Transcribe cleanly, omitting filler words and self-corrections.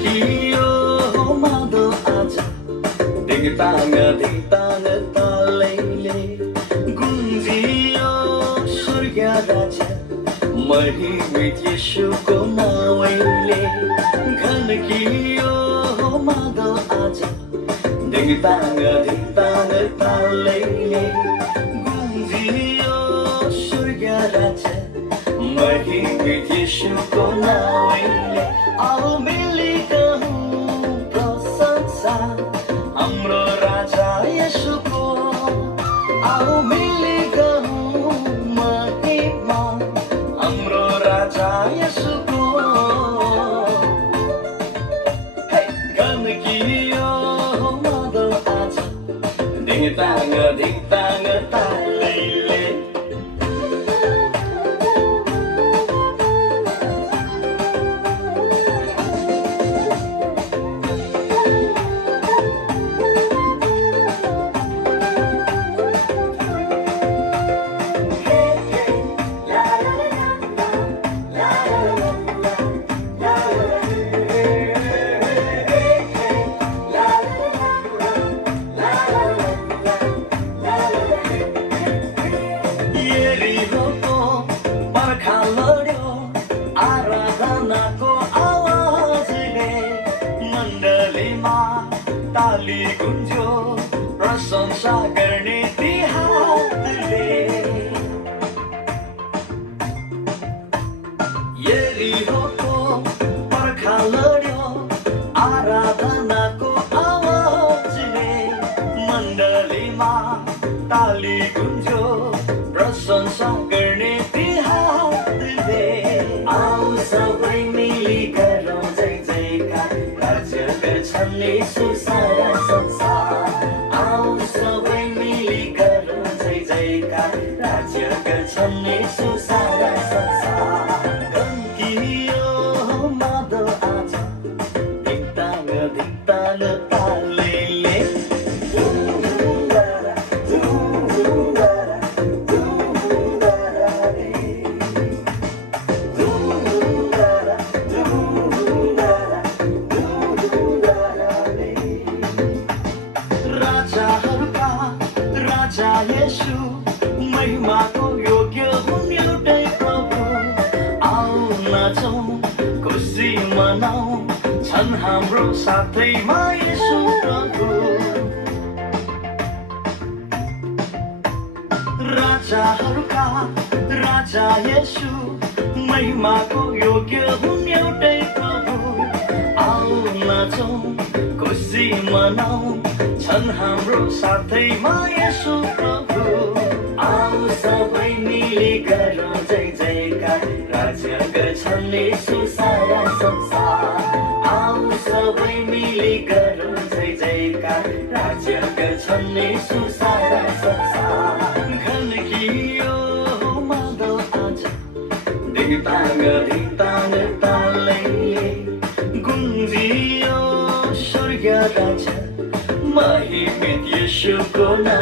kiyo mado aja ding tanga talele gunjiyo surya raja mahi mit yeshu ko nawaile ghan kiyo mado aja ding tanga talele gunjiyo surya raja mahi mit yeshu ko nawaile ao mili kahun prasansa hamro raja yeshuko ao mili kahun mahima hamro raja yeshuko hey gan kiyo mado aja ding tanga talele ताली गुन्जो प्रशंसा गर्ने ती हातले यरीहोको पर्खा लड्यो आराधनाको आवाजले मण्डलीमा ताली गुन्जो प्रशंसा गर्ने ती हातले आऊ सबै मिली गरौँ जय जयकार राज्य गर्छन् यीशु सारा संसार आऊ सबै मिली गरौँ जय जयकार राज्य गर्छन् यीशु सारा संसार गन्कियो मादल आज धिक्ताङ तालेले राजा येशू महिमाको योग्य हुन् एउटै प्रभु आऊ नाचौँ खुसी मनाऊ छन् हाम्रो साथैमा येशू प्रभु राजाहरूका राजा येशू महिमाको योग्य हुन् एउटै प्रभु आऊ नाचौँ खुसी मनाऊ छन् हाम्रो साथैमा येशू प्रभु आऊ सबै मिली गरौँ जय जयकार राज्य गर्छन् यीशु सारा संसार आऊ सबै मिली गरौँ जय जयकार राज्य गर्छन् यीशु सारा संसार घन कियो मादल आज धिङ ताङ तालेले गुन्जियो स्वर्ग राजा Mahimit Yeshu ko na